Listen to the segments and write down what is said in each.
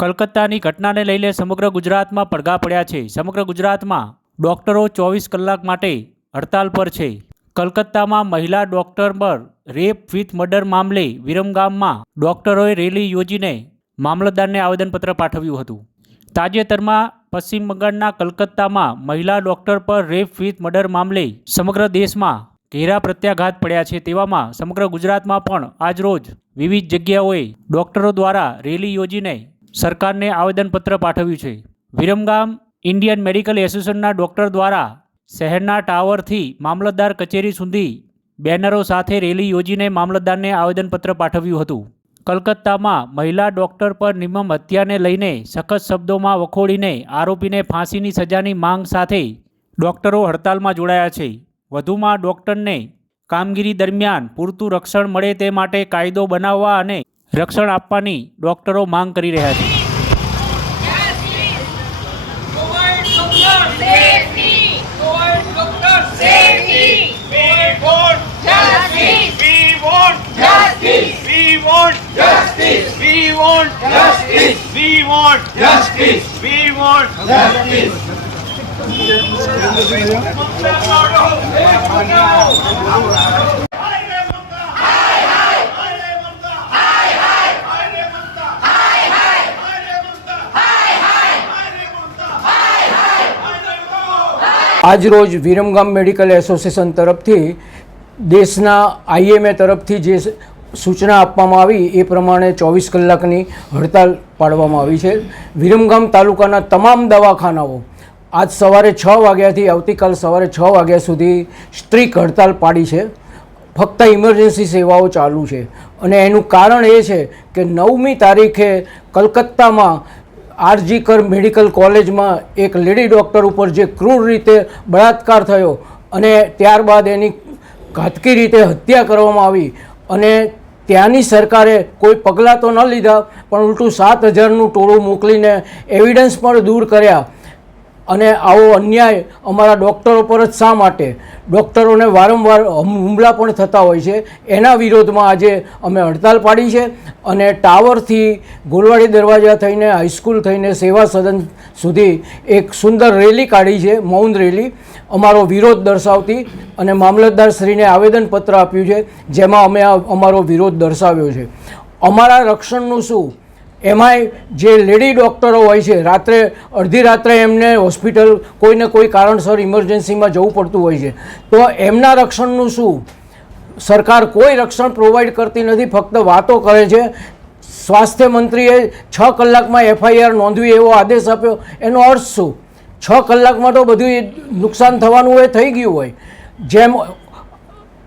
કલકત્તાની ઘટનાને લઈને સમગ્ર ગુજરાતમાં પડઘા પડ્યા છે. સમગ્ર ગુજરાતમાં ડોક્ટરો ચોવીસ કલાક માટે હડતાલ પર છે. કલકત્તામાં મહિલા ડોક્ટર પર રેપ વિથ મર્ડર મામલે વિરમગામમાં ડોક્ટરોએ રેલી યોજીને મામલતદારને આવેદનપત્ર પાઠવ્યું હતું. તાજેતરમાં પશ્ચિમ બંગાળના કલકત્તામાં મહિલા ડોક્ટર પર રેપ વિથ મર્ડર મામલે સમગ્ર દેશમાં ઘેરા પ્રત્યાઘાત પડ્યા છે. તેવામાં સમગ્ર ગુજરાતમાં પણ આજરોજ વિવિધ જગ્યાઓએ ડોક્ટરો દ્વારા રેલી યોજીને સરકારને આવેદનપત્ર પાઠવ્યું છે. વિરમગામ ઇન્ડિયન મેડિકલ એસોસિએશનના ડૉક્ટર દ્વારા શહેરના ટાવરથી મામલતદાર કચેરી સુધી બેનરો સાથે રેલી યોજીને મામલતદારને આવેદનપત્ર પાઠવ્યું હતું. કલકત્તામાં મહિલા ડૉક્ટર પર નિમમ હત્યાને લઈને સખત શબ્દોમાં વખોડીને આરોપીને ફાંસીની સજાની માંગ સાથે ડૉક્ટરો હડતાલમાં જોડાયા છે. વધુમાં ડૉક્ટરને કામગીરી દરમિયાન પૂરતું રક્ષણ મળે તે માટે કાયદો બનાવવા અને રક્ષણ આપવાની ડોક્ટરો માંગ કરી રહ્યા છે. આજરોજ વિરમગામ મેડિકલ એસોસિએશન તરફથી દેશના આઈએમએ તરફથી જે સૂચના આપવામાં આવી એ પ્રમાણે ચોવીસ કલાકની હડતાલ પાડવામાં આવી છે. વિરમગામ તાલુકાના તમામ દવાખાનાઓ આજ સવારે છ વાગ્યાથી આવતીકાલ સવારે છ વાગ્યા સુધી સ્ટ્રીક હડતાલ પાડી છે. ફક્ત ઇમરજન્સી સેવાઓ ચાલુ છે. અને એનું કારણ એ છે કે નવમી તારીખે કલકત્તામાં આરજી કર મેડિકલ કોલેજમાં એક લેડી ડૉક્ટર ઉપર જે ક્રૂર રીતે બળાત્કાર થયો અને ત્યારબાદ એની ઘાતકી રીતે હત્યા કરવામાં આવી અને ત્યાંની સરકારે કોઈ પગલાં તો ન લીધા, પણ ઉલટું સાત હજારનું ટોળું મોકલીને એવિડન્સ પણ દૂર કર્યા. અને આવો અન્યાય અમારા ડૉક્ટરો પર જ શા માટે? ડૉક્ટરોને વારંવાર હમ- હુમલા પણ થતા હોય છે. એના વિરોધમાં આજે અમે હડતાલ પાડી છે અને ટાવરથી ગોલવાડી દરવાજા થઈને, હાઈસ્કૂલ થઈને, સેવા સદન સુધી એક સુંદર રેલી કાઢી છે, મૌન રેલી. અમારો વિરોધ દર્શાવતી અને મામલતદારશ્રીને આવેદનપત્ર આપ્યું છે, જેમાં અમે અમારો વિરોધ દર્શાવ્યો છે. અમારા રક્ષણનું શું? એમાંય જે લેડી ડૉક્ટરો હોય છે, રાત્રે, અડધી રાત્રે એમને હોસ્પિટલ કોઈને કોઈ કારણસર ઇમરજન્સીમાં જવું પડતું હોય છે. તો એમના રક્ષણનું શું? સરકાર કોઈ રક્ષણ પ્રોવાઈડ કરતી નથી, ફક્ત વાતો કરે છે. સ્વાસ્થ્ય મંત્રીએ છ કલાકમાં એફઆઈઆર નોંધવી એવો આદેશ આપ્યો. એનો અર્થ શું? છ કલાકમાં તો બધું નુકસાન થવાનું હોય થઈ ગયું હોય. જેમ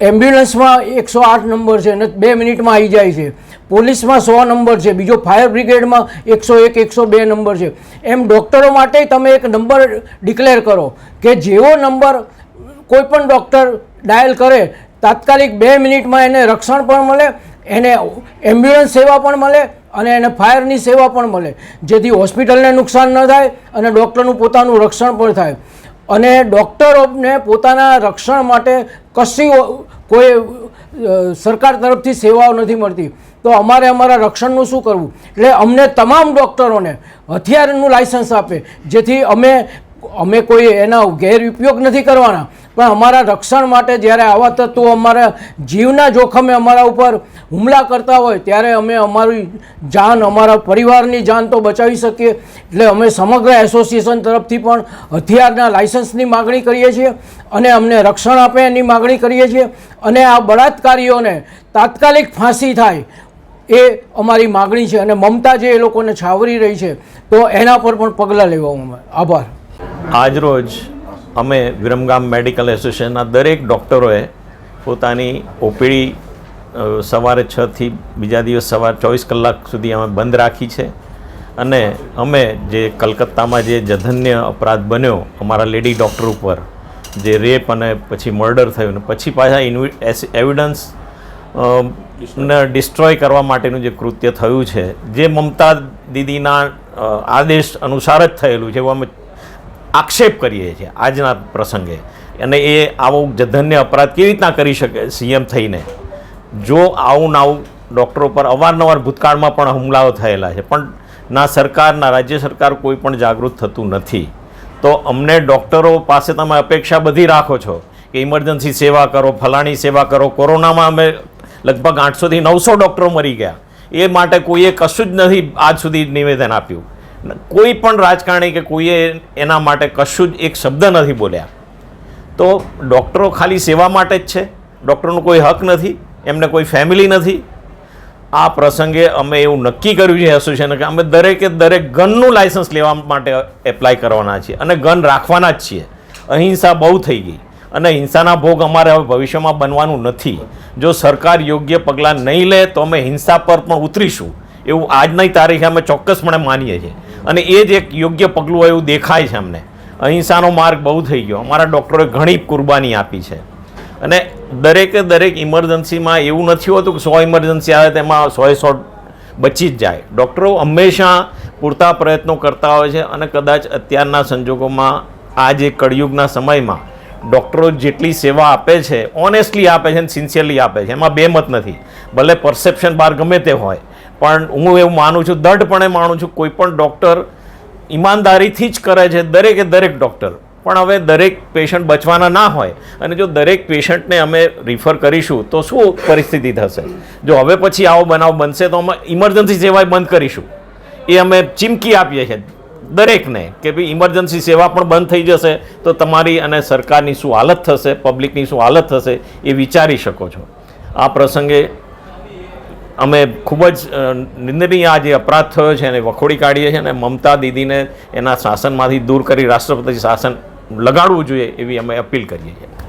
એમ્બ્યુલન્સમાં એકસો આઠ નંબર છે બે મિનિટમાં આવી જાય છે. પોલીસમાં સો નંબર છે. બીજો ફાયર બ્રિગેડમાં એકસો એક, એકસો બે નંબર છે. એમ ડૉક્ટરો માટે તમે એક નંબર ડિક્લેર કરો કે જેવો નંબર કોઈપણ ડૉક્ટર ડાયલ કરે, તાત્કાલિક બે મિનિટમાં એને રક્ષણ પણ મળે, એને એમ્બ્યુલન્સ સેવા પણ મળે અને એને ફાયરની સેવા પણ મળે. જેથી હોસ્પિટલને નુકસાન ન થાય અને ડૉક્ટરનું પોતાનું રક્ષણ પણ થાય. અને ડૉક્ટરોને પોતાના રક્ષણ માટે કશી કોઈ સરકાર તરફથી સેવાઓ નથી મળતી. તો અમારે અમારા રક્ષણનું શું કરવું? એટલે અમને તમામ ડૉક્ટરોને હથિયારનું લાયસન્સ આપે. જેથી અમે અમે કોઈ એના ગેરઉપયોગ નથી કરવાના. પણ અમારા રક્ષણ માટે જ્યારે આવા તત્વો અમારા જીવના જોખમે અમારા ઉપર હુમલા કરતા હોય, ત્યારે અમે અમારી જાન, અમારા પરિવારની જાન તો બચાવી શકીએ. એટલે અમે સમગ્ર એસોસિએશન તરફથી પણ હથિયારના લાયસન્સની માગણી કરીએ છીએ અને અમને રક્ષણ આપે એની માગણી કરીએ છીએ. અને આ બળાત્કારીઓને તાત્કાલિક ફાંસી થાય એ અમારી માગણી છે અને મમતા જે એ લોકોને છાવરી રહી છે, તો એના પર પણ પગલાં લેવામાં આવે. આભાર. આજરોજ અમે વિરમગામ મેડિકલ એસોસિએશનના દરેક ડૉક્ટરોએ પોતાની ઓપીડી સવારે છથી બીજા દિવસ સવાર ચોવીસ કલાક સુધી અમે બંધ રાખી છે. અને અમે જે કલકત્તામાં જે જધન્ય અપરાધ બન્યો, અમારા લેડી ડૉક્ટર ઉપર, જે રેપ અને પછી મર્ડર થયું ને, પછી પાછા ઇન્વિ એવિડન્સ ને ડિસ્ટ્રોય કરવા માટેનું જે કૃત્ય થયું છે, જે મમતા દીદીના આદેશ અનુસાર જ થયેલું છે એવું અમે આક્ષેપ કરીએ છીએ આજના પ્રસંગે. અને એ આવો જધન્ય અપરાધ કેવી રીતના કરી શકે સીએમ થઈને? જો આવું ને આવું ડૉક્ટરો પર અવારનવાર ભૂતકાળમાં પણ હુમલાઓ થયેલા છે, પણ ના સરકાર, ના રાજ્ય સરકાર કોઈ પણ જાગૃત થતું નથી. તો અમને ડૉક્ટરો પાસે તમે અપેક્ષા બધી રાખો છો કે ઇમરજન્સી સેવા કરો, ફલાણી સેવા કરો. કોરોનામાં અમે લગભગ આઠસોથી નવસો ડૉક્ટરો મરી ગયા. એ માટે કોઈએ કશું જ નથી આજ સુધી નિવેદન આપ્યું. કોઈ પણ રાજકારણી કે કોઈએ એના માટે કશું જ એક શબ્દ નથી બોલ્યા. તો ડૉક્ટરો ખાલી સેવા માટે જ છે. ડૉક્ટરનો કોઈ હક નથી. એમને કોઈ ફેમિલી નથી. આ પ્રસંગે અમે એવું નક્કી કર્યું છે એસોસિએશન કે અમે દરેકે દરેક ગનનું લાયસન્સ લેવા માટે એપ્લાય કરવાના છીએ અને ગન રાખવાના જ છીએ. અહિંસા બહુ થઈ ગઈ અને હિંસાના ભોગ અમારે હવે ભવિષ્યમાં બનવાનું નથી. જો સરકાર યોગ્ય પગલાં નહીં લે તો અમે હિંસા પર પણ ઉતરીશું. એવું આજની તારીખે અમે ચોક્કસપણે માનીએ છીએ. અને એ જ એક યોગ્ય પગલું એવું દેખાય છે અમને. અહિંસાનો માર્ગ બહુ થઈ ગયો. અમારા ડૉક્ટરોએ ઘણી કુરબાની આપી છે. અને દરેકે દરેક ઇમરજન્સીમાં એવું નથી હોતું કે સો ઇમરજન્સી આવે તેમાં સોએ સો બચી જ જાય. ડૉક્ટરો હંમેશા પૂરતા પ્રયત્નો કરતા હોય છે અને કદાચ અત્યારના સંજોગોમાં આ જે કળિયુગના સમયમાં ડૉક્ટરો જેટલી સેવા આપે છે ઓનેસ્ટલી આપે છે અને સિન્સિયરલી આપે છે. એમાં બે મત નથી. ભલે પરસેપ્શન બહાર ગમે તે હોય પણ હું એવું માનું છું, દઢપણે માનું છું, કોઈ પણ ડૉક્ટર ઈમાનદારીથી જ કરે છે, દરેકે દરેક ડૉક્ટર પણ હવે દરેક પેશન્ટ બચવાના ના હોય અને જો દરેક પેશન્ટને અમે રિફર કરીશું, તો શું પરિસ્થિતિ થશે? જો હવે પછી આવો બનાવ બનશે, તો અમે ઇમરજન્સી સેવા બંધ કરીશું. એ અમે ચીમકી આપીએ છીએ દરેકને કે ભાઈ ઇમરજન્સી સેવા પણ બંધ થઈ જશે, તો તમારી અને સરકારની શું હાલત થશે પબ્લિકની શું હાલત થશે, એ વિચારી શકો છો. આ પ્રસંગે અમે ખૂબ જ નિંદનીય આ જે અપરાધ થયો છે, એને વખોડી કાઢીએ છીએ અને મમતા દીદીને એના શાસનમાંથી દૂર કરી રાષ્ટ્રપતિ શાસન લગાડવું જોઈએ એવી અમે અપીલ કરીએ છીએ.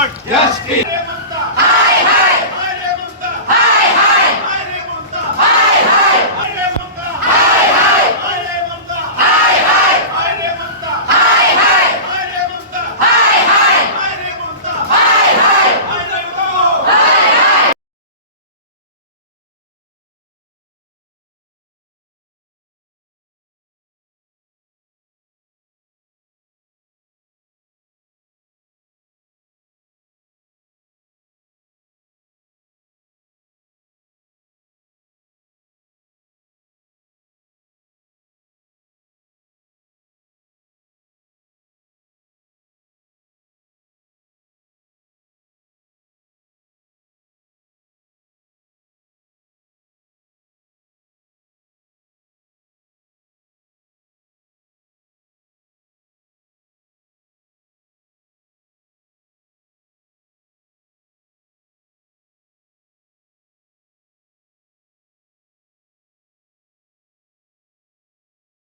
Want Justice.